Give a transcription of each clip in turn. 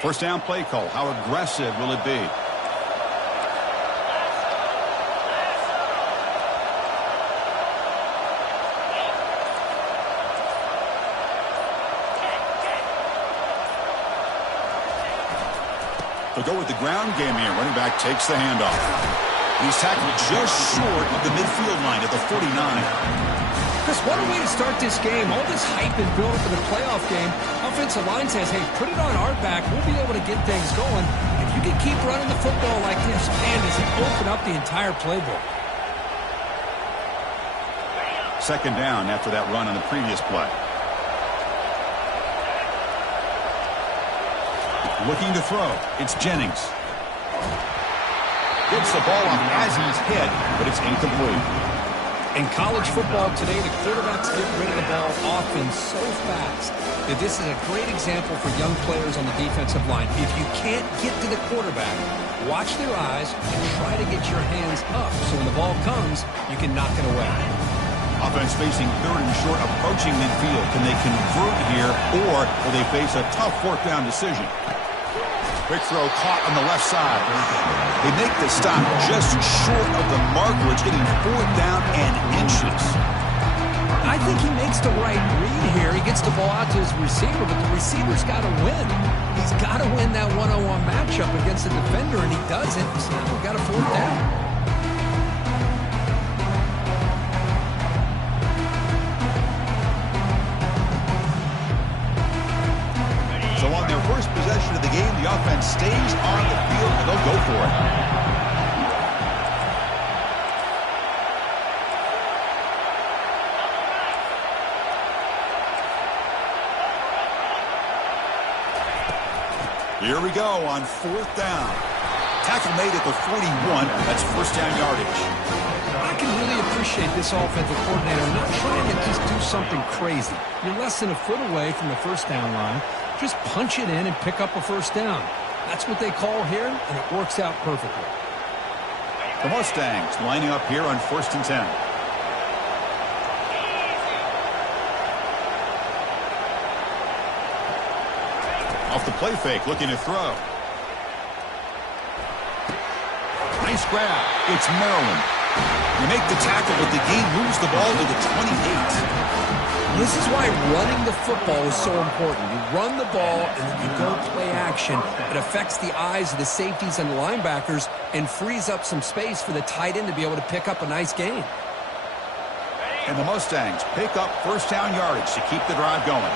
First down play call. How aggressive will it be? They'll go with the ground game here. Running back takes the handoff. He's tackled just short of the midfield line at the 49. Chris, what a way to start this game. All this hype and build for the playoff game. Offensive line says, hey, put it on our back. We'll be able to get things going. If you can keep running the football like this, man, does it open up the entire playbook. Second down after that run on the previous play. Looking to throw. It's Jennings. Gets the ball off as he's hit, but it's incomplete. In college football today, the quarterbacks get rid of the ball often so fast that this is a great example for young players on the defensive line. If you can't get to the quarterback, watch their eyes and try to get your hands up so when the ball comes, you can knock it away. Offense facing third and short, approaching midfield. Can they convert here, or will they face a tough fourth down decision? Quick throw caught on the left side. They make the stop just short of the marker. It's getting fourth down and inches. I think he makes the right read here. He gets the ball out to his receiver, but the receiver's got to win. He's got to win that one-on-one matchup against the defender, and he doesn't. So now we've got a fourth down. So on their first possession of the game, the offense stays on the field, and they'll go for it. Here we go on fourth down. Tackle made at the 41. That's first down yardage. I can really appreciate this offensive coordinator not trying to just do something crazy. You're less than a foot away from the first down line. Just punch it in and pick up a first down. That's what they call here, and it works out perfectly. The Mustangs lining up here on 1st and 10. Off the play fake, looking to throw. Nice grab. It's Maryland. They make the tackle, but the game moves the ball to the 28. This is why running the football is so important. You run the ball, and then you go play action. It affects the eyes of the safeties and the linebackers and frees up some space for the tight end to be able to pick up a nice gain. And the Mustangs pick up first down yardage to keep the drive going.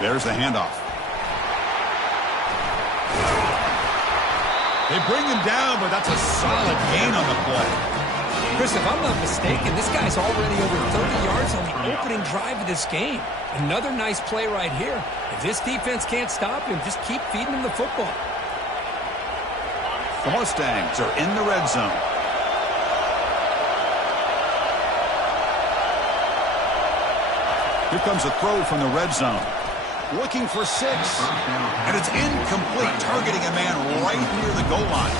There's the handoff. They bring him down, but that's a solid gain on the play. Chris, if I'm not mistaken, this guy's already over 30 yards on the opening drive of this game. Another nice play right here. If this defense can't stop him, just keep feeding him the football. The Mustangs are in the red zone. Here comes a throw from the red zone. Looking for 6. And it's incomplete, targeting a man right near the goal line.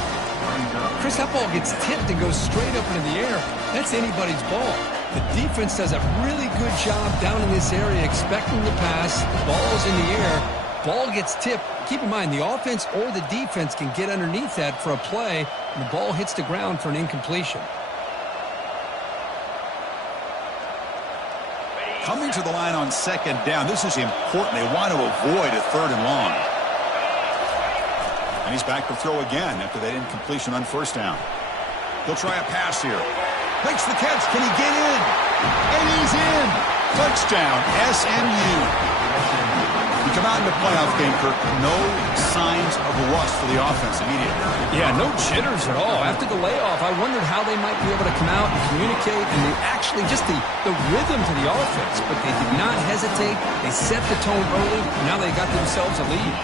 Chris, that ball gets tipped and goes straight up into the air. That's anybody's ball. The defense does a really good job down in this area expecting the pass. The ball's in the air. Ball gets tipped. Keep in mind, the offense or the defense can get underneath that for a play, and the ball hits the ground for an incompletion. Coming to the line on second down. This is important. They want to avoid a third and long. And he's back to throw again after that incompletion on first down. He'll try a pass here. Makes the catch. Can he get in? And he's in. Touchdown, SMU. You come out in the playoff game, Kirk, no signs of rust for the offense immediately. Yeah, no jitters at all. After the layoff, I wondered how they might be able to come out and communicate and actually just the rhythm to the offense. But they did not hesitate. They set the tone early. Now they got themselves a lead.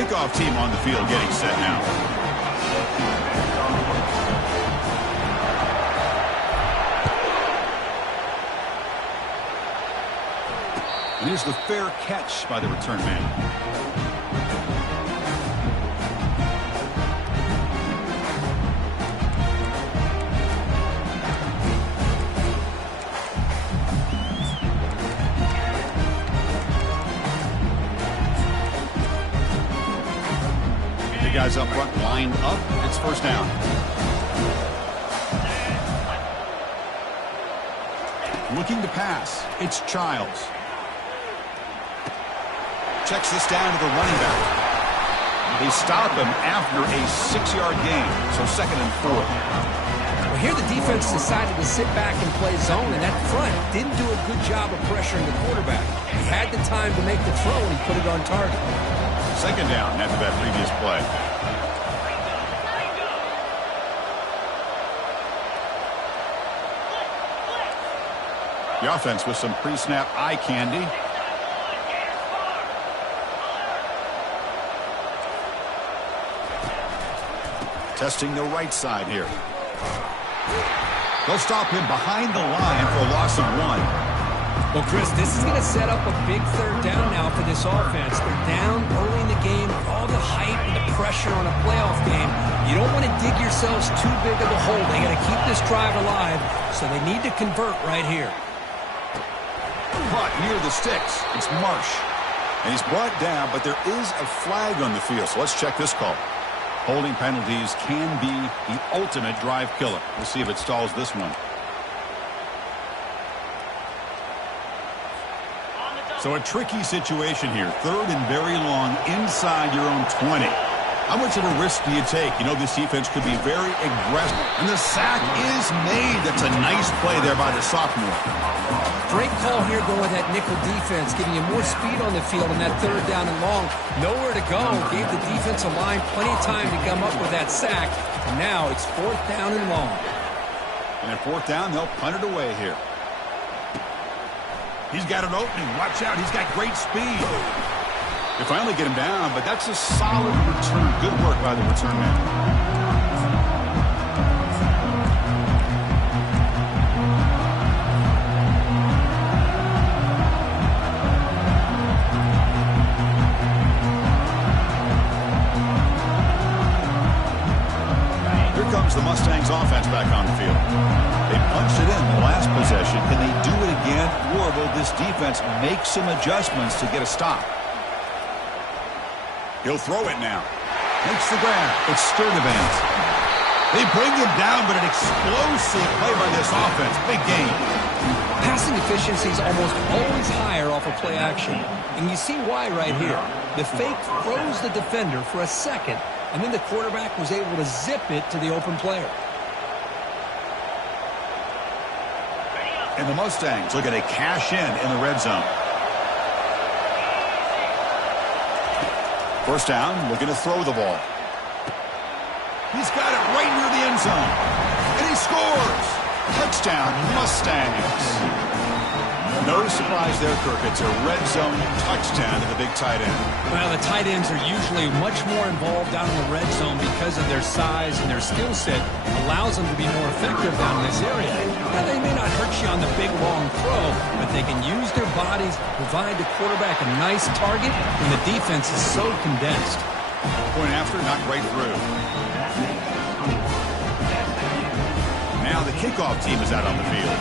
Kickoff team on the field getting set now. And here's the fair catch by the return man. The guys up front lined up. It's first down. Looking to pass. It's Childs. Checks this down to the running back. They stop him after a 6-yard gain. So 2nd and 4. Well, here the defense decided to sit back and play zone, and that front didn't do a good job of pressuring the quarterback. He had the time to make the throw, and he put it on target. 2nd down after that previous play. The offense with some pre-snap eye candy. Testing the right side here. They'll stop him behind the line for a loss of 1. Well, Chris, this is going to set up a big 3rd down now for this offense. They're down early in the game, all the hype and the pressure on a playoff game. You don't want to dig yourselves too big of a hole. They got to keep this drive alive, so they need to convert right here. Caught near the sticks. It's Marsh. And he's brought down, but there is a flag on the field, so let's check this call. Holding penalties can be the ultimate drive killer. We'll see if it stalls this one. So a tricky situation here. 3rd and very long inside your own 20. How much of a risk do you take? You know this defense could be very aggressive. And the sack is made. That's a nice play there by the sophomore. Great call here going with that nickel defense, giving you more speed on the field on that 3rd down and long. Nowhere to go. Gave the defensive line plenty of time to come up with that sack. And now it's 4th down and long. And at 4th down, they'll punt it away here. He's got an opening. Watch out. He's got great speed. They finally get him down, but that's a solid return. Good work by the return man. Here comes the Mustangs offense back on the field. They punched it in the last possession. Can they do it again, or will this defense make some adjustments to get a stop? He'll throw it now. Makes the grab. It's Sturdivant. They bring him down, but an explosive play by this offense. Big game. Passing efficiency is almost always higher off of play action. And you see why right here. The fake froze the defender for a second, and then the quarterback was able to zip it to the open player. And the Mustangs looking to cash in the red zone. First down, looking to throw the ball. He's got it right near the end zone. And he scores! Touchdown, Mustangs. No surprise there, Kirk. It's a red zone touchdown to the big tight end. Well, the tight ends are usually much more involved down in the red zone because of their size and their skill set allows them to be more effective down in this area. Now, they may not hurt you on the big, long throw, but they can use their bodies, provide the quarterback a nice target when the defense is so condensed. Point after, knocked right through. Now the kickoff team is out on the field.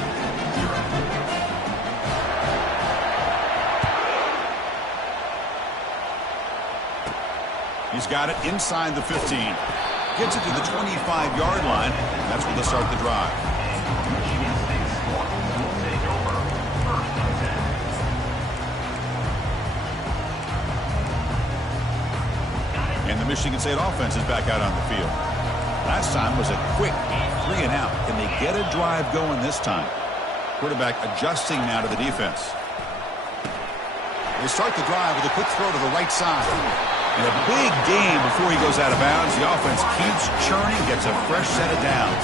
He's got it inside the 15. Gets it to the 25-yard line. That's where they'll start the drive. And the Michigan State offense is back out on the field. Last time was a quick 3 and out. Can they get a drive going this time? Quarterback adjusting now to the defense. They start the drive with a quick throw to the right side. And a big game before he goes out of bounds. The offense keeps churning, gets a fresh set of downs.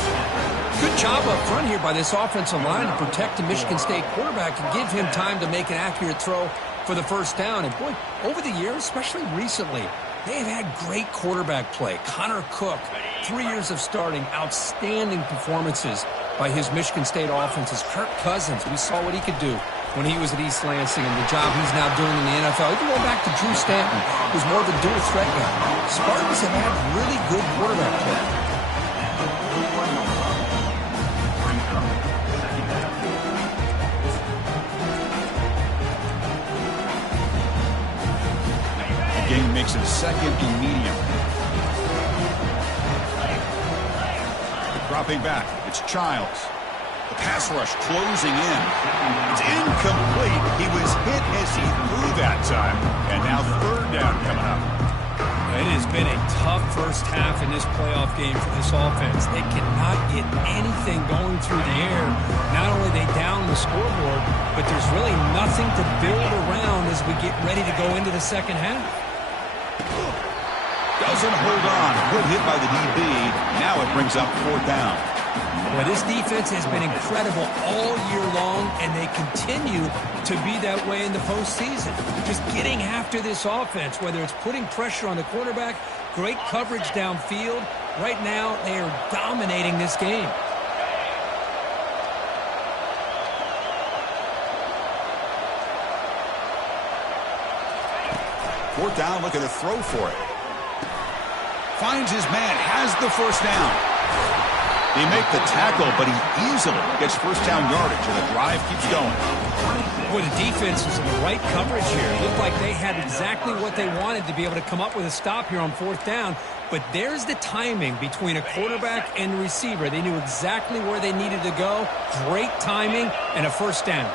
Good job up front here by this offensive line to protect the Michigan State quarterback and give him time to make an accurate throw for the first down. And boy, over the years, especially recently, they have had great quarterback play. Connor Cook, 3 years of starting, outstanding performances by his Michigan State offenses. Kirk Cousins, we saw what he could do when he was at East Lansing and the job he's now doing in the NFL. You can go back to Drew Stanton, who's more of a dual threat guy. Spartans have had really good quarterback play. Game makes it second and medium. Dropping back, it's Childs. The pass rush closing in. It's incomplete. He was hit as he threw that time. And now third down coming up. It has been a tough first half in this playoff game for this offense. They cannot get anything going through the air. Not only are they down the scoreboard, but there's really nothing to build around as we get ready to go into the second half. Doesn't hold on. Good hit by the DB. Now it brings up fourth down. Well, this defense has been incredible all year long, and they continue to be that way in the postseason. Just getting after this offense, whether it's putting pressure on the quarterback, great coverage downfield. Right now, they are dominating this game. Fourth down, looking to throw for it. Finds his man, has the first down. They make the tackle, but he easily gets first down yardage, and the drive keeps going. Boy, the defense was in the right coverage here. It looked like they had exactly what they wanted to be able to come up with a stop here on fourth down. But there's the timing between a quarterback and the receiver. They knew exactly where they needed to go. Great timing and a first down.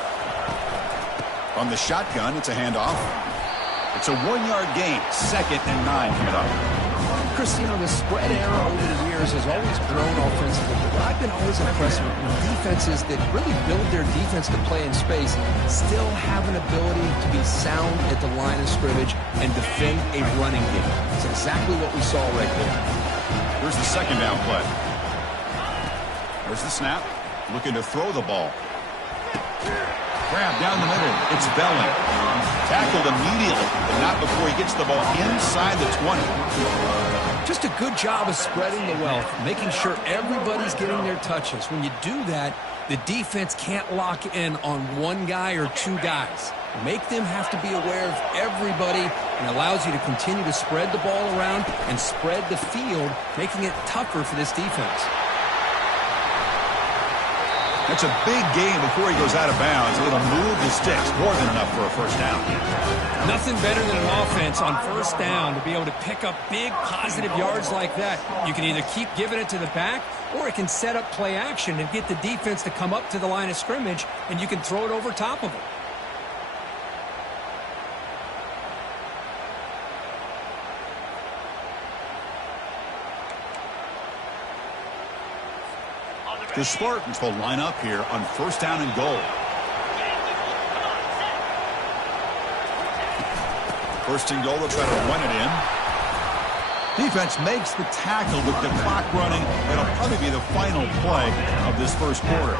From the shotgun, it's a handoff. It's a 1-yard gain, 2nd and 9 coming up. Chris, you know, the spread era over the years has always grown offensively, but I've been always impressed with defenses that really build their defense to play in space, still have an ability to be sound at the line of scrimmage and defend a running game. It's exactly what we saw right there. Here's the second down play. There's the snap, looking to throw the ball. Grab down the middle. It's Belling. Tackled immediately, but not before he gets the ball inside the 20. Just a good job of spreading the wealth, making sure everybody's getting their touches. When you do that, the defense can't lock in on one guy or two guys. Make them have to be aware of everybody, and allows you to continue to spread the ball around and spread the field, making it tougher for this defense. That's a big gain before he goes out of bounds. A little move the sticks, more than enough for a first down. Nothing better than an offense on first down to be able to pick up big positive yards like that. You can either keep giving it to the back, or it can set up play action and get the defense to come up to the line of scrimmage, and you can throw it over top of them. The Spartans will line up here on first down and goal. First and goal, they'll try to run it in. Defense makes the tackle with the clock running. That'll probably be the final play of this first quarter.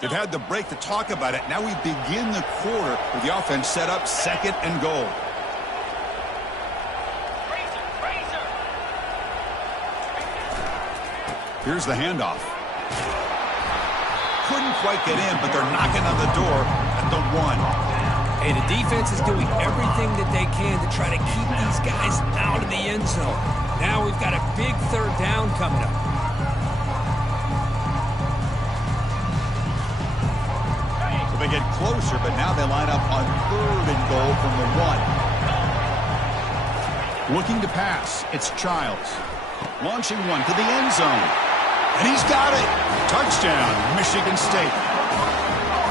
They've had the break to talk about it. Now we begin the quarter with the offense set up, second and goal. Here's the handoff. Couldn't quite get in, but they're knocking on the door at the 1. Hey, the defense is doing everything that they can to try to keep these guys out of the end zone. Now we've got a big third down coming up. They get closer, but now they line up on third and goal from the 1. Looking to pass, it's Childs. Launching one to the end zone. And he's got it. Touchdown, Michigan State.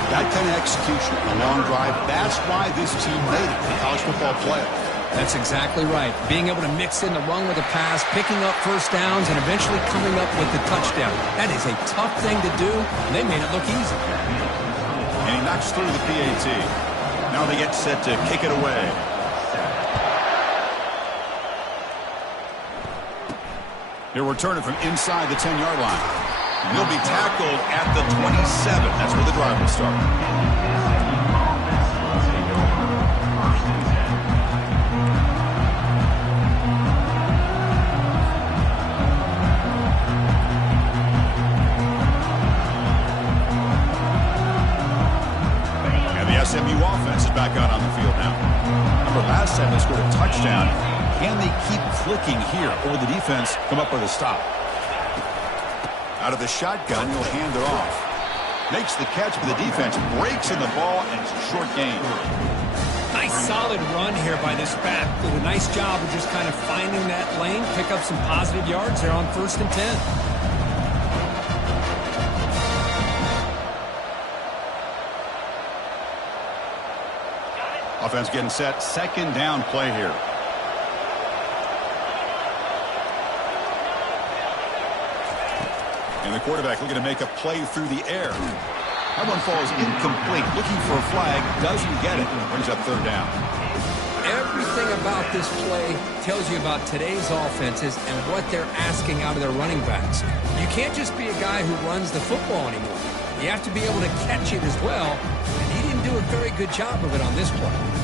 That kind of execution, a long drive, that's why this team made it to the college football playoff. That's exactly right. Being able to mix in the run with a pass, picking up first downs, and eventually coming up with the touchdown. That is a tough thing to do, and they made it look easy. And he knocks through the PAT. Now they get set to kick it away. He'll return it from inside the 10-yard line. And he'll be tackled at the 27. That's where the drive will start. And the SMU offense is back out on the field now. Remember, last time they scored a touchdown. Can they keep clicking here, or the defense come up with a stop? Out of the shotgun, he'll hand it off. Makes the catch, but the defense breaks in the ball, and it's a short gain. Nice solid run here by this back. Did a nice job of just kind of finding that lane, pick up some positive yards there on 1st and 10. Offense getting set. 2nd down play here. And the quarterback looking to make a play through the air. That one falls incomplete. Looking for a flag. Doesn't get it. Brings up 3rd down. Everything about this play tells you about today's offenses and what they're asking out of their running backs. You can't just be a guy who runs the football anymore. You have to be able to catch it as well. And he didn't do a very good job of it on this play.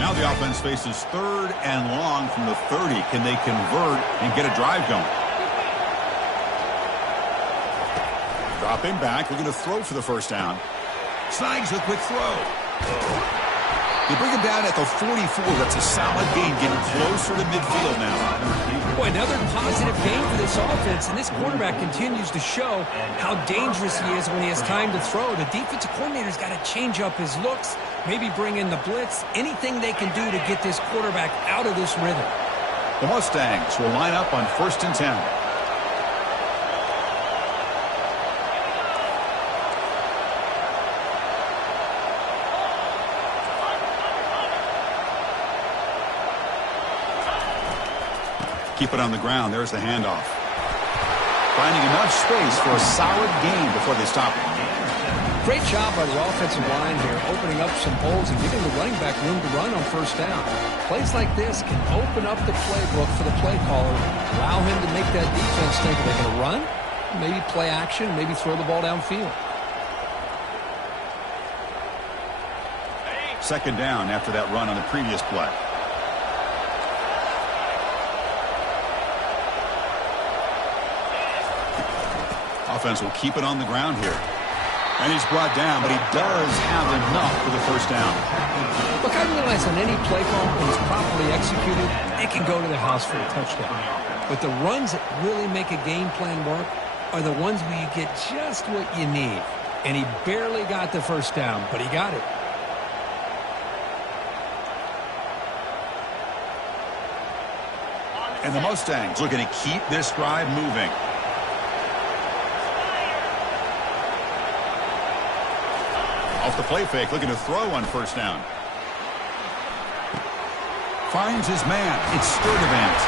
Now the offense faces 3rd and long from the 30. Can they convert and get a drive going? Dropping back, looking to throw for the 1st down. Snags a quick throw. They bring him down at the 44. That's a solid gain, getting closer to midfield now. Boy, another positive game for this offense, and this quarterback continues to show how dangerous he is when he has time to throw. The defensive coordinator's got to change up his looks, maybe bring in the blitz, anything they can do to get this quarterback out of this rhythm. The Mustangs will line up on 1st and 10. Keep it on the ground. There's the handoff. Finding enough space for a solid gain before they stop it. Great job by the offensive line here, opening up some holes and giving the running back room to run on 1st down. Plays like this can open up the playbook for the play caller, allow him to make that defense think, are they going to run? Maybe play action, maybe throw the ball downfield. 2nd down after that run on the previous play. Offense will keep it on the ground here. And he's brought down, but he does have enough for the 1st down. Look, I realize on any play call, when it's properly executed, it can go to the house for a touchdown. But the runs that really make a game plan work are the ones where you get just what you need. And he barely got the 1st down, but he got it. And the Mustangs looking to keep this drive moving. Off the play fake, looking to throw on 1st down. Finds his man. It's Sturdivant.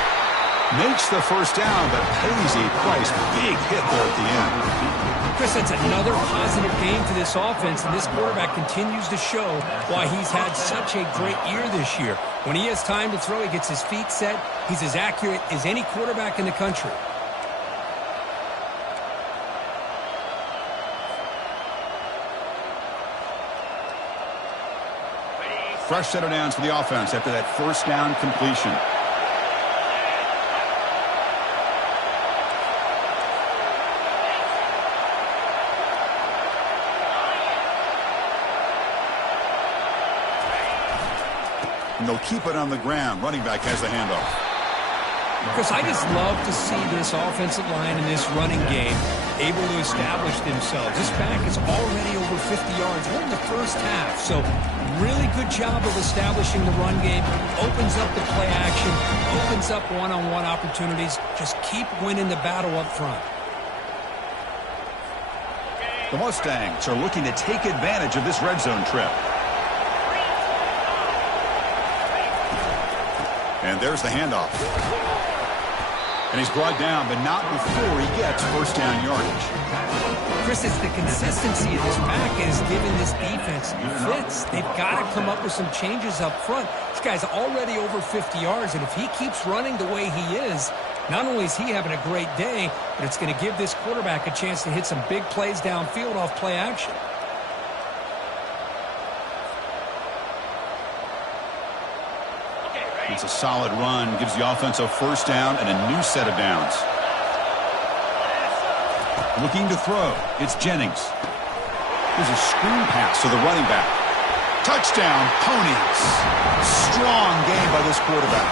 Makes the 1st down, but pays a price. Big hit there at the end. Chris, that's another positive game for this offense, and this quarterback continues to show why he's had such a great year this year. When he has time to throw, he gets his feet set. He's as accurate as any quarterback in the country. Fresh set of downs for the offense after that 1st down completion. And they'll keep it on the ground. Running back has the handoff. Chris, I just love to see this offensive line in this running game able to establish themselves. This back is already over 50 yards. We're in the 1st half, so really good job of establishing the run game. Opens up the play action, opens up one-on-one opportunities. Just keep winning the battle up front. The Mustangs are looking to take advantage of this red zone trip. And there's the handoff. And he's brought down, but not before he gets first down yardage. Chris, it's the consistency of this pack is giving this defense fits. They've got to come up with some changes up front. This guy's already over 50 yards, and if he keeps running the way he is, not only is he having a great day, but it's going to give this quarterback a chance to hit some big plays downfield off play action. It's a solid run, gives the offense a first down and a new set of downs. Looking to throw, it's Jennings. Here's a screen pass to the running back. Touchdown, Ponies. Strong game by this quarterback.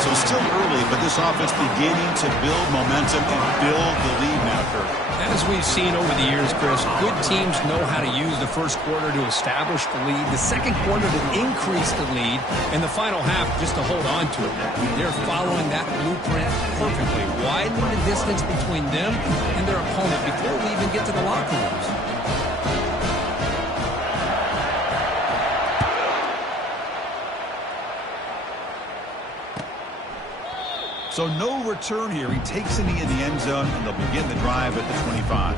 So it's still early, but this offense beginning to build momentum and build the lead now, Kurt. As we've seen over the years, Chris, good teams know how to use the first quarter to establish the lead, the second quarter to increase the lead, and the final half just to hold on to it. They're following that blueprint perfectly, widening the distance between them and their opponent before we even get to the locker rooms. So no return here. He takes a knee in the end zone, and they'll begin the drive at the 25.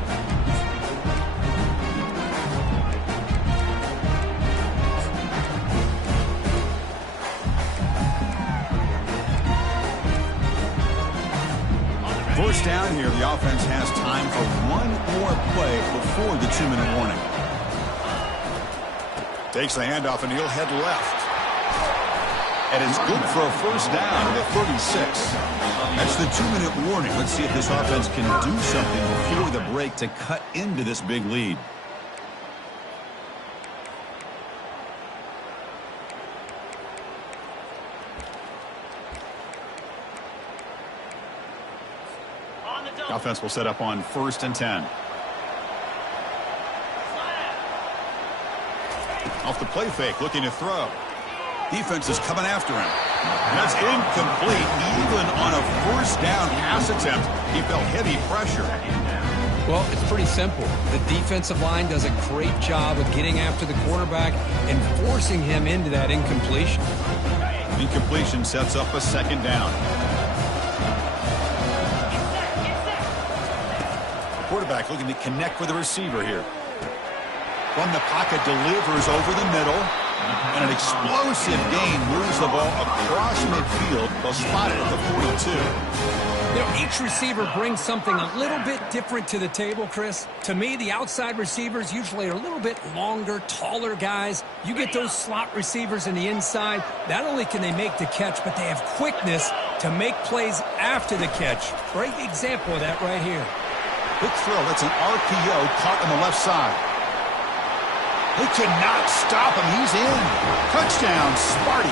First down here, the offense has time for one more play before the 2-minute warning. Takes the handoff, and he'll head left. And it's good for a first down at the 36. That's the 2-minute warning. Let's see if this offense can do something before the break to cut into this big lead. The offense will set up on 1st and 10. Off the play fake, looking to throw. Defense is coming after him. And that's incomplete. Even on a first down pass attempt, he felt heavy pressure. Well, it's pretty simple. The defensive line does a great job of getting after the quarterback and forcing him into that incompletion. Incompletion sets up a second down. The quarterback looking to connect with the receiver here. From the pocket, delivers over the middle. And an explosive gain moves the ball across midfield. They'll spot it at the 42. You know, each receiver brings something a little bit different to the table, Chris. To me, the outside receivers usually are a little bit longer, taller guys. You get those slot receivers in the inside, not only can they make the catch, but they have quickness to make plays after the catch. Great example of that right here. Quick throw. That's an RPO caught on the left side. They cannot stop him. He's in. Touchdown, Sparty.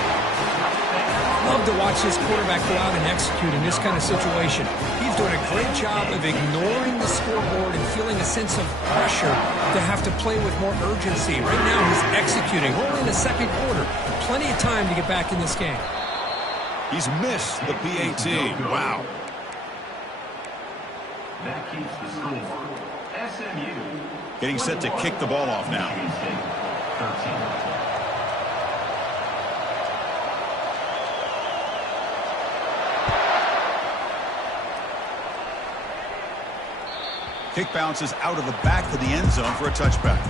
Love to watch this quarterback go out and execute in this kind of situation. He's doing a great job of ignoring the scoreboard and feeling a sense of pressure to have to play with more urgency. Right now he's executing. We're in the second quarter. Plenty of time to get back in this game. He's missed the PAT. Wow. That keeps the score. SMU. Getting set to kick the ball off now. Kick bounces out of the back of the end zone for a touchback.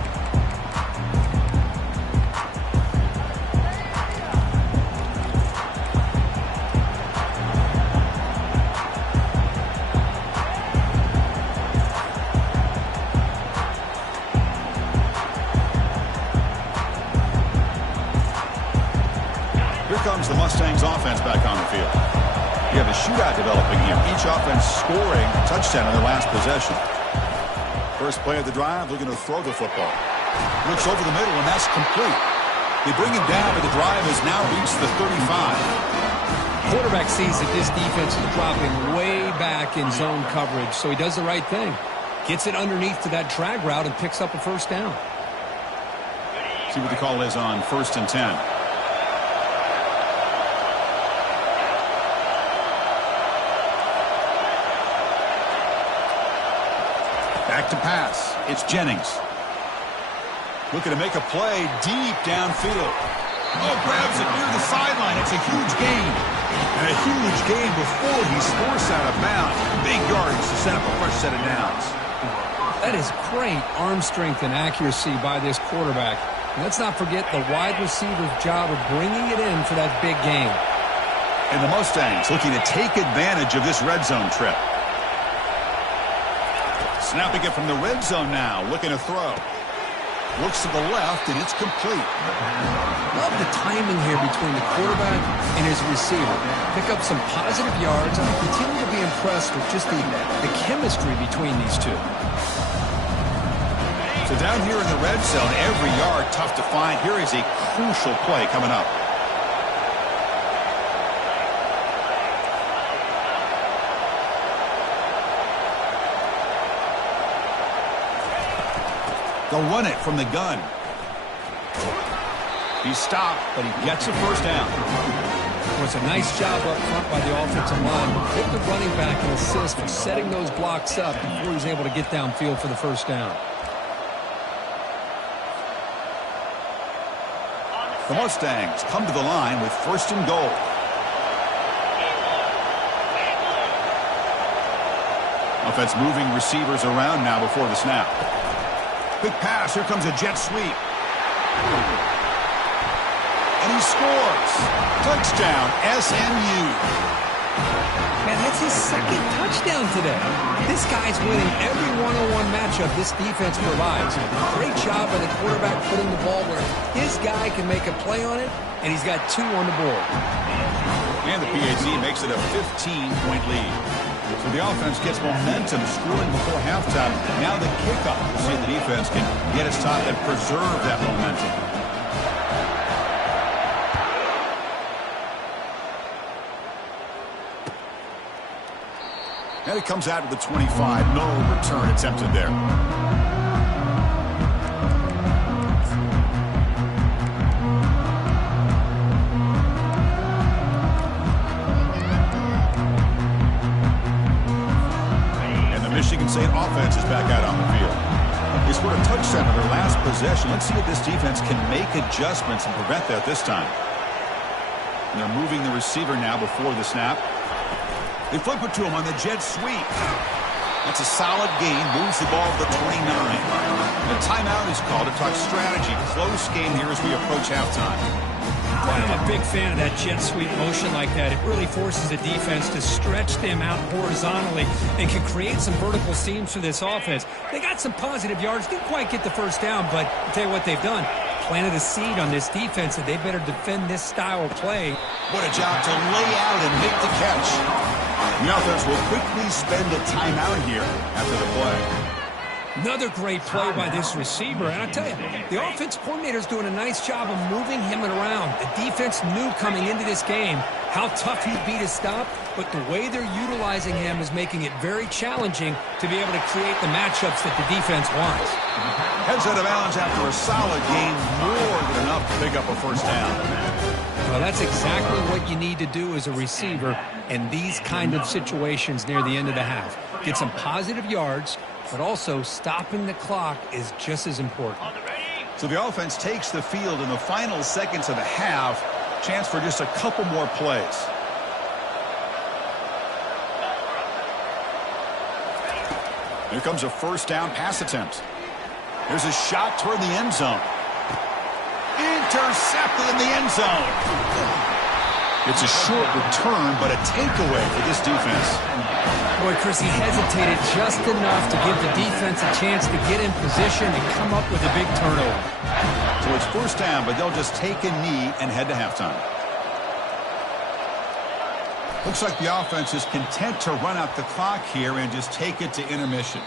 Comes the Mustangs offense back on the field. You have a shootout developing here. Each offense scoring a touchdown on their last possession. First play of the drive, looking to throw the football. Looks over the middle, and that's complete. They bring him down, but the drive has now reached the 35. Quarterback sees that this defense is dropping way back in zone coverage, so he does the right thing. Gets it underneath to that drag route and picks up a first down. See what the call is on 1st and 10. Back to pass. It's Jennings. Looking to make a play deep downfield. Oh, grabs it near the sideline. It's a huge gain. And And a huge gain before he's forced out of bounds. Big yardage to set up a fresh set of downs. That is great arm strength and accuracy by this quarterback. And let's not forget the wide receiver's job of bringing it in for that big gain. And the Mustangs looking to take advantage of this red zone trip. Snapping it from the red zone now, looking to throw. Looks to the left, and it's complete. Love the timing here between the quarterback and his receiver. Pick up some positive yards, and I continue to be impressed with just the chemistry between these two. So down here in the red zone, every yard tough to find. Here is a crucial play coming up. They'll run it from the gun. He's stopped, but he gets a first down. It was a nice job up front by the offensive line. Give the running back an assist for setting those blocks up before he's able to get downfield for the first down. The Mustangs come to the line with first and goal. Offense moving receivers around now before the snap. Quick pass. Here comes a jet sweep. And he scores. Touchdown, SMU. Man, that's his second touchdown today. This guy's winning every one-on-one matchup this defense provides. Great job by the quarterback putting the ball where his guy can make a play on it, and he's got 2 on the board. And the PAT makes it a 15-point lead. So the offense gets momentum, scoring before halftime. Now the kickoff. We'll see if the defense can get its top and preserve that momentum. And it comes out to the 25. No return attempted there. Michigan State offense is back out on the field. They scored a touchdown on their last possession. Let's see if this defense can make adjustments and prevent that this time. And they're moving the receiver now before the snap. They flip it to him on the jet sweep. That's a solid gain. Moves the ball to the 29. The timeout is called to talk strategy. Close game here as we approach halftime. I'm a big fan of that jet sweep motion like that. It really forces the defense to stretch them out horizontally and can create some vertical seams for this offense. They got some positive yards. Didn't quite get the first down, but I'll tell you what they've done. Planted a seed on this defense that they better defend this style of play. What a job to lay out and make the catch. The offense will quickly spend a timeout here after the play. Another great play by this receiver. And I tell you, the offense coordinator's doing a nice job of moving him around. The defense knew coming into this game how tough he'd be to stop, but the way they're utilizing him is making it very challenging to be able to create the matchups that the defense wants. Heads out of bounds after a solid gain, more than enough to pick up a first down. Well, that's exactly what you need to do as a receiver in these kind of situations near the end of the half. Get some positive yards, but also stopping the clock is just as important. So the offense takes the field in the final seconds of the half. Chance for just a couple more plays. Here comes a first down pass attempt. There's a shot toward the end zone. Intercepted in the end zone. It's a short return, but a takeaway for this defense. Boy, Chris, he hesitated just enough to give the defense a chance to get in position and come up with a big turnover. So it's first down, but they'll just take a knee and head to halftime. Looks like the offense is content to run out the clock here and just take it to intermission.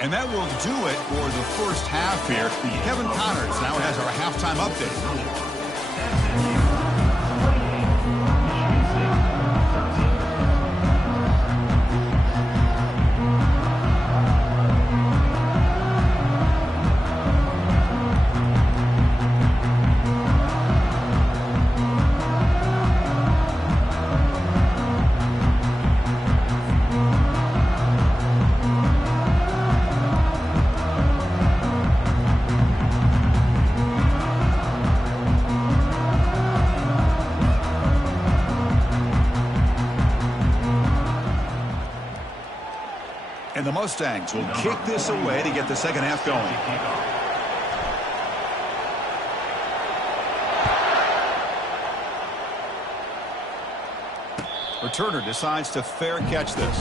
And that will do it for the first half here. Kevin Connors now has our halftime update. And the Mustangs will kick this away to get the second half going. Returner decides to fair catch this.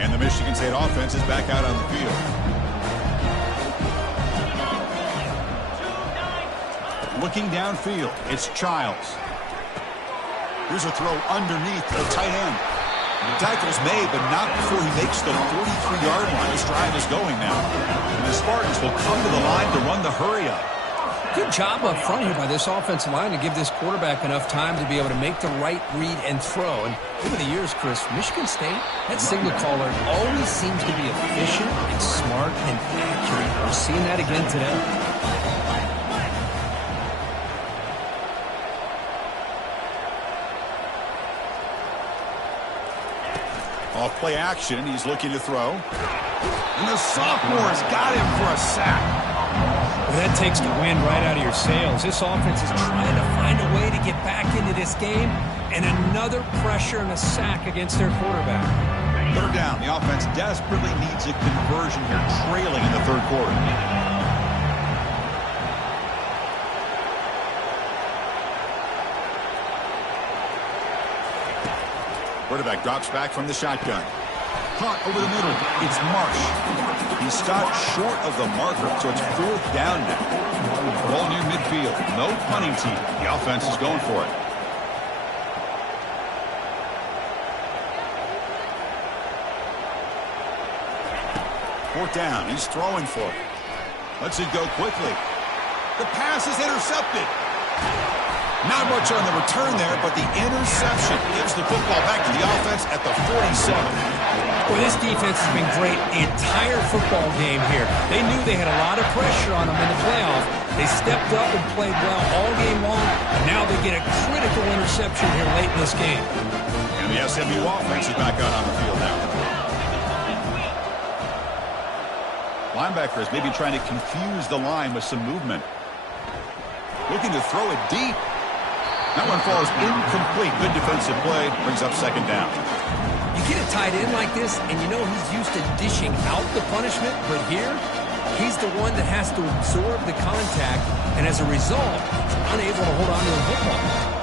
And the Michigan State offense is back out on the field. Looking downfield, it's Childs. Here's a throw underneath the tight end. The tackle's made, but not before he makes the 43-yard line. This drive is going now. And the Spartans will come to the line to run the hurry-up. Good job up front here by this offensive line to give this quarterback enough time to be able to make the right read and throw. And over the years, Chris, Michigan State, that signal caller always seems to be efficient and smart and accurate. We're seeing that again today. Off play action, he's looking to throw. And the sophomore's got him for a sack. Well, that takes the wind right out of your sails. This offense is trying to find a way to get back into this game, and another pressure and a sack against their quarterback. Third down. The offense desperately needs a conversion here, trailing in the third quarter. Quarterback drops back from the shotgun. Caught over the middle. It's Marsh. He stopped short of the marker, so it's fourth down now. Ball near midfield. No punting team. The offense is going for it. Fourth down. He's throwing for it. Lets it go quickly. The pass is intercepted. Not much on the return there, but the interception gives the football back to the offense at the 47. Well, this defense has been great the entire football game here. They knew they had a lot of pressure on them in the playoff. They stepped up and played well all game long, and now they get a critical interception here late in this game. And the SMU offense is back out on the field now. Linebackers maybe trying to confuse the line with some movement. Looking to throw it deep. That one falls incomplete. Good defensive play. Brings up second down. You get a tight end like this, and you know he's used to dishing out the punishment, but here, he's the one that has to absorb the contact, and as a result, he's unable to hold on to the football.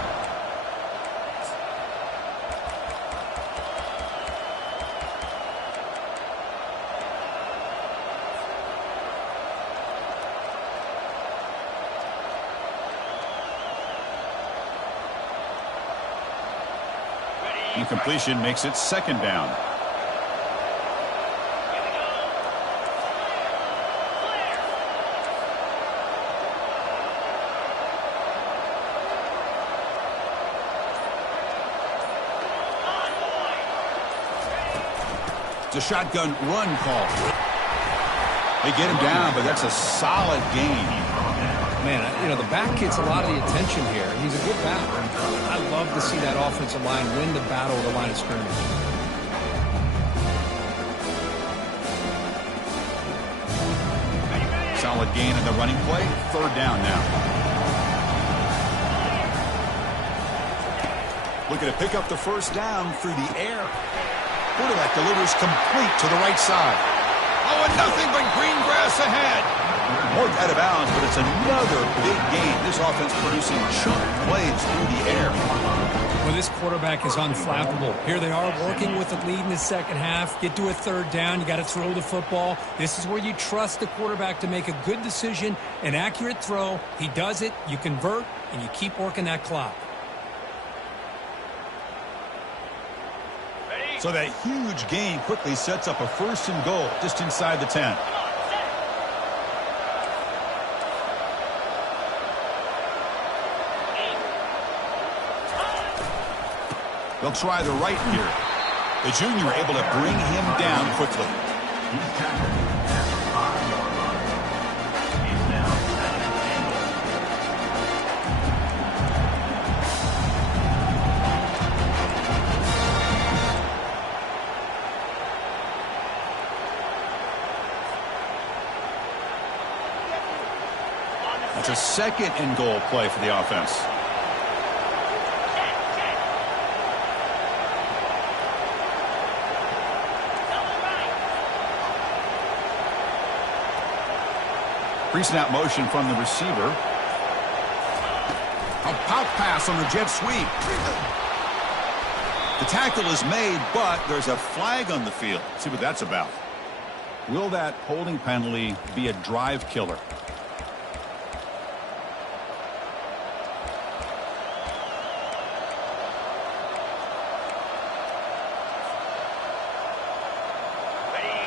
Incompletion makes it second down. It's a shotgun run call. They get him down, but that's a solid gain. Man, you know, the back gets a lot of the attention here. He's a good batter. I love to see that offensive line win the battle of the line of scrimmage. Solid gain in the running play. Third down now. Looking to pick up the first down through the air. Quarterback delivers complete to the right side. Oh, and nothing but green grass ahead. Marked out of bounds, but it's another big game. This offense producing chunk plays through the air. Well, this quarterback is unflappable. Here they are working with the lead in the second half. Get to a third down. You got to throw the football. This is where you trust the quarterback to make a good decision, an accurate throw. He does it. You convert, and you keep working that clock. So that huge gain quickly sets up a first and goal just inside the 10. They'll try the right here. The junior able to bring him down quickly. That's a second and goal play for the offense. Pre-snap motion from the receiver. A pop pass on the jet sweep. The tackle is made, but there's a flag on the field. Let's see what that's about. Will that holding penalty be a drive killer?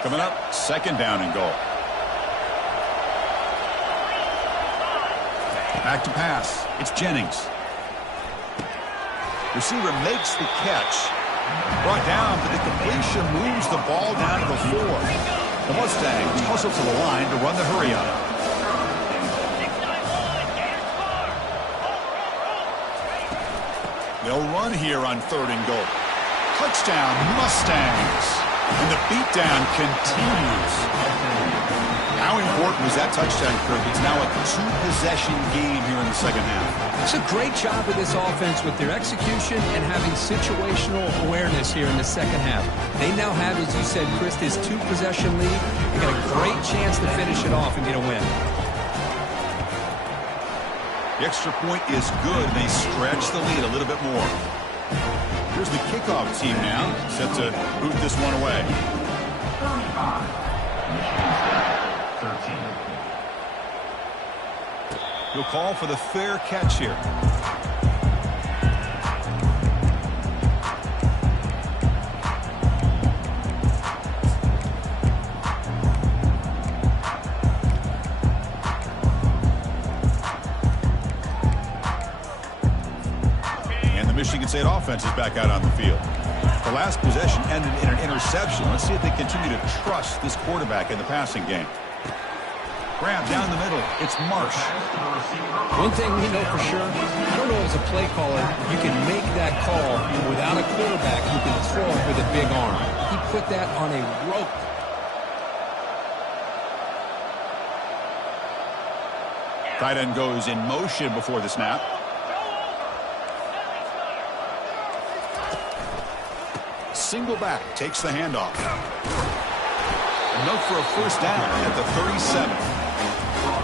Coming up, second down and goal. Back to pass. It's Jennings. Receiver makes the catch. Brought down, but the completion moves the ball down to the 4. The Mustangs hustle to the line to run the hurry up. They'll run here on third and goal. Touchdown, Mustangs. And the beatdown continues. How important was that touchdown, Kirk? It's now a two-possession game here in the second half. It's a great job of this offense with their execution and having situational awareness here in the second half. They now have, as you said, Chris, this two-possession lead. They got a great chance to finish it off and get a win. The extra point is good. They stretch the lead a little bit more. Here's the kickoff team now, set to boot this one away. 13. He'll call for the fair catch here. And the Michigan State offense is back out on the field. The last possession ended in an interception. Let's see if they continue to trust this quarterback in the passing game. Grab down the middle. It's Marsh. One thing we know for sure, I don't know as a play caller, you can make that call without a quarterback who can throw it with a big arm. He put that on a rope. Tight end goes in motion before the snap. Single back, takes the handoff. Enough for a first down at the 37.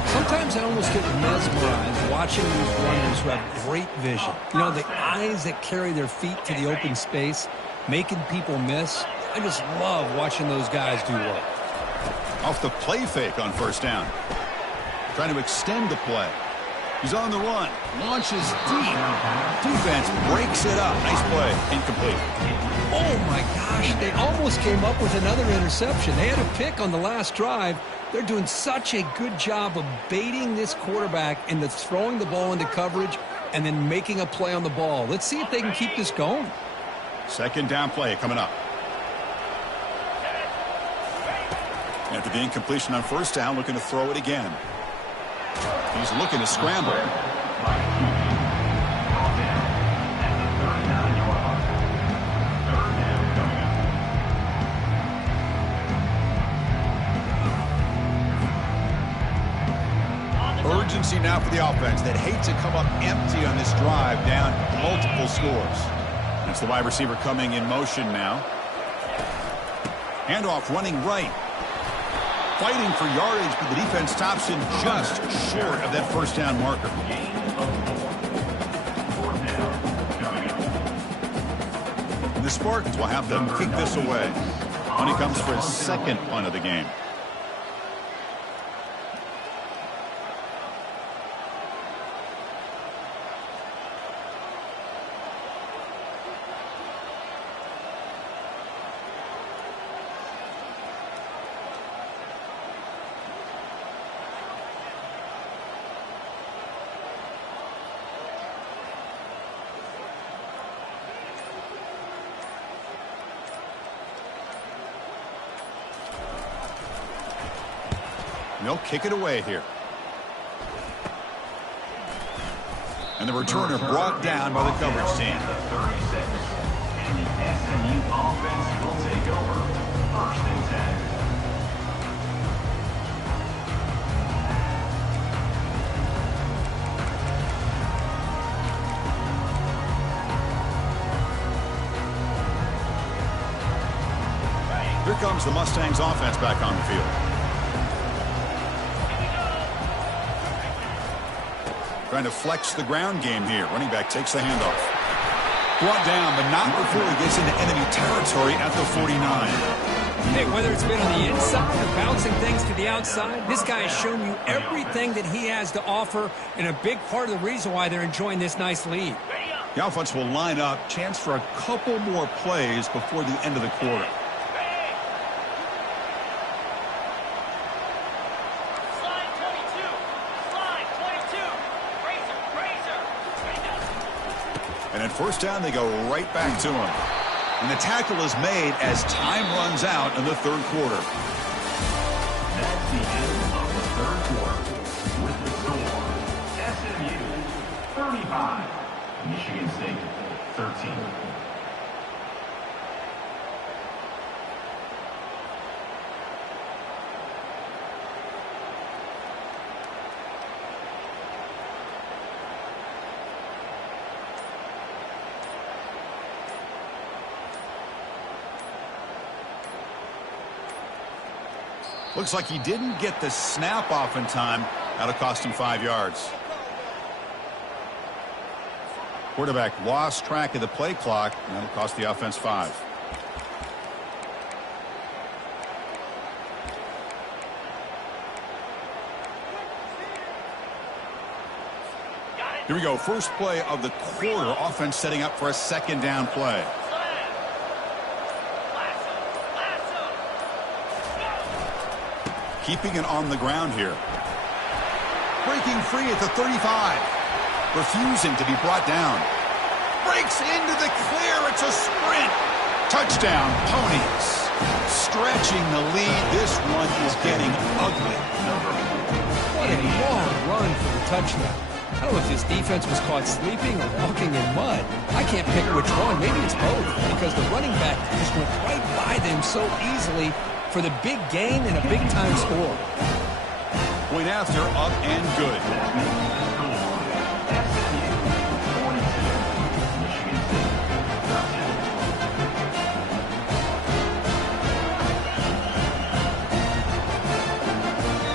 Sometimes I almost get mesmerized watching these runners who have great vision. You know, the eyes that carry their feet to the open space, making people miss. I just love watching those guys do work. Off the play fake on first down. Trying to extend the play. He's on the run. Launches deep. Defense breaks it up. Nice play. Incomplete. Oh, my gosh. They almost came up with another interception. They had a pick on the last drive. They're doing such a good job of baiting this quarterback into throwing the ball into coverage and then making a play on the ball. Let's see if they can keep this going. Second down play coming up. After the incompletion on first down, looking to throw it again. He's looking to scramble. Urgency now for the offense that hates to come up empty on this drive, down multiple scores. That's the wide receiver coming in motion now. Handoff running right. Fighting for yardage, but the defense stops him just short of that first down marker. And the Spartans will have them kick this away. Money comes for his second punt of the game. They'll kick it away here. And the returner brought down by the coverage team. The 36. And the SMU offense will take over. First and 10. Here comes the Mustangs offense back on the field. Trying to flex the ground game here. Running back takes the handoff. Brought down, but not before he gets into enemy territory at the 49. Hey, whether it's been on the inside or bouncing things to the outside, this guy has shown you everything that he has to offer, and a big part of the reason why they're enjoying this nice lead. The offense will line up. Chance for a couple more plays before the end of the quarter. And at first down, they go right back to him. And the tackle is made as time runs out in the third quarter. That's the end of the third quarter. With the score, SMU 35, Michigan State 13. Looks like he didn't get the snap off in time. That'll cost him 5 yards. Quarterback lost track of the play clock, and that'll cost the offense 5. Here we go. First play of the quarter. Offense setting up for a second down play. Keeping it on the ground here. Breaking free at the 35. Refusing to be brought down. Breaks into the clear. It's a sprint. Touchdown, Ponies. Stretching the lead. This one is getting ugly. What a long run for the touchdown. I don't know if this defense was caught sleeping or walking in mud. I can't pick which one. Maybe it's both, because the running back just went right by them so easily for the big gain and a big-time score. Point after, up and good.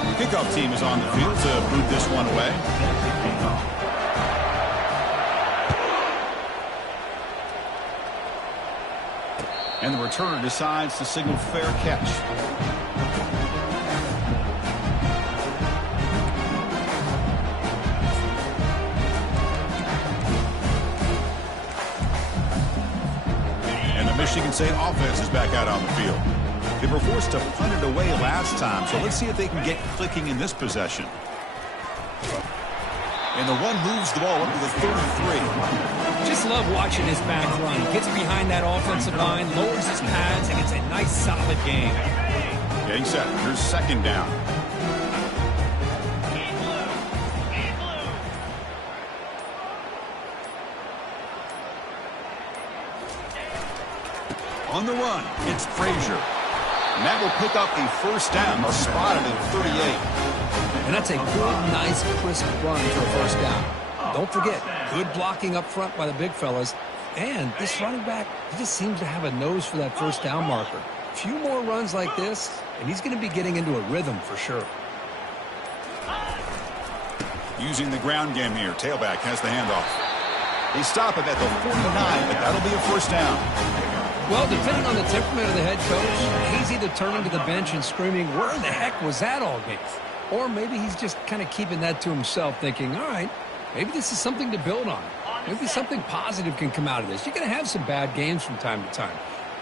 The kickoff team is on the field to boot this one away. And the returner decides to signal fair catch. And the Michigan State offense is back out on the field. They were forced to punt it away last time, so let's see if they can get clicking in this possession. And the one moves the ball up to the 33. Just love watching his back run. Gets behind that offensive line, lowers his pads, and it's a nice, solid game. Getting set. Here's second down. On the run, it's Frazier. And that will pick up a first down. They'll spot it at 38. And that's a good, nice, crisp run for a first down. Don't forget, good blocking up front by the big fellas. And this running back, he just seems to have a nose for that first down marker. A few more runs like this, and he's going to be getting into a rhythm for sure. Using the ground game here. Tailback has the handoff. They stop it at the 49, but that'll be a first down. Well, depending on the temperament of the head coach, he's either turning to the bench and screaming, where the heck was that all game? Or maybe he's just kind of keeping that to himself, thinking, all right, maybe this is something to build on. Maybe something positive can come out of this. You're going to have some bad games from time to time.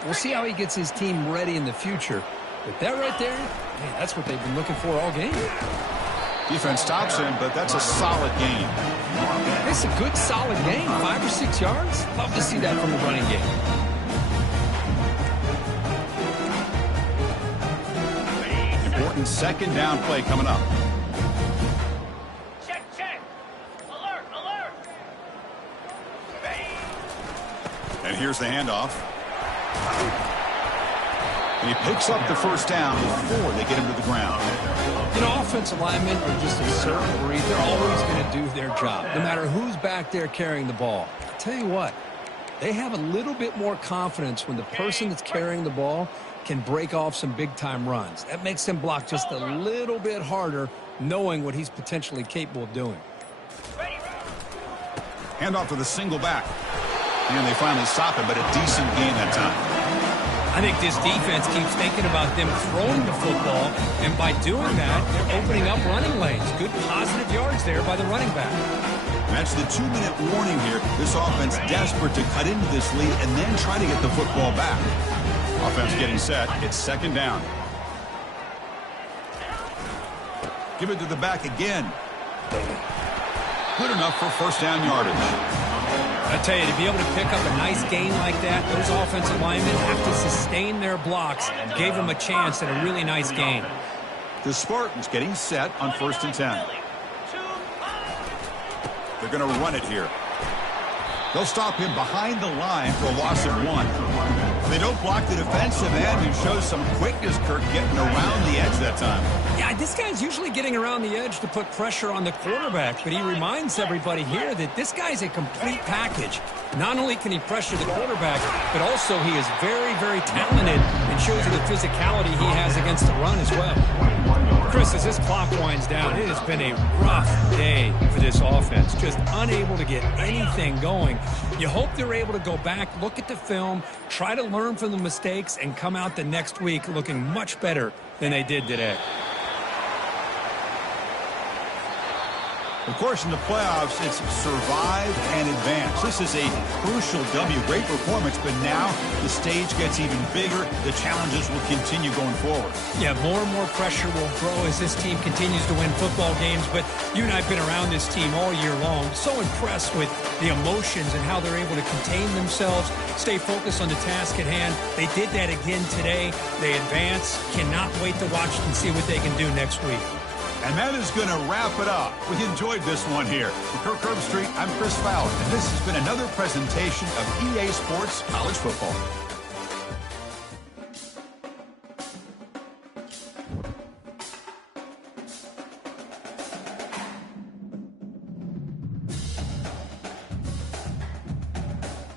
We'll see how he gets his team ready in the future. But that right there, hey, that's what they've been looking for all game. Defense stops him, but that's a solid game. It's a good, solid game. 5 or 6 yards. Love to see that from the running game. Important second down play coming up. Check, check. Alert, alert. And here's the handoff. And he picks up the first down before they get him to the ground. You know, offensive linemen are just a certain breed. They're always going to do their job, no matter who's back there carrying the ball. I'll tell you what, they have a little bit more confidence when the person that's carrying the ball can break off some big-time runs. That makes him block just a little bit harder, knowing what he's potentially capable of doing. Handoff to the single back. And they finally stop it, but a decent gain that time. I think this defense keeps thinking about them throwing the football, and by doing that, they're opening up running lanes. Good positive yards there by the running back. And that's the 2-minute warning here. This offense desperate to cut into this lead and then try to get the football back. Offense getting set. It's second down. Give it to the back again. Good enough for first down yardage. I tell you, to be able to pick up a nice gain like that, those offensive linemen have to sustain their blocks. Gave them a chance at a really nice gain. The Spartans getting set on 1st and 10. They're going to run it here. They'll stop him behind the line for a loss of 1. They don't block the defensive end, who shows some quickness, Kirk, getting around the edge that time. Yeah, this guy's usually getting around the edge to put pressure on the quarterback, but he reminds everybody here that this guy's a complete package. Not only can he pressure the quarterback, but also he is very, very talented and shows you the physicality he has against the run as well. Chris, as this clock winds down, it has been a rough day for this offense. Just unable to get anything going. You hope they're able to go back, look at the film, try to learn from the mistakes, and come out the next week looking much better than they did today. Of course, in the playoffs, it's survive and advance. This is a crucial W. Great performance, but now the stage gets even bigger. The challenges will continue going forward. Yeah, more and more pressure will grow as this team continues to win football games, but you and I have been around this team all year long. So impressed with the emotions and how they're able to contain themselves, stay focused on the task at hand. They did that again today. They advance. Cannot wait to watch and see what they can do next week. And that is going to wrap it up. We enjoyed this one here. For Kirk Herbstreit, I'm Chris Fowler, and this has been another presentation of EA Sports College Football.